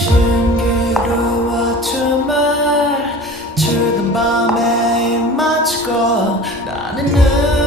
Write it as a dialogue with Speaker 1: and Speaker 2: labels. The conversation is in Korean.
Speaker 1: 신기루워주말 즐든 밤에 맞추고 나는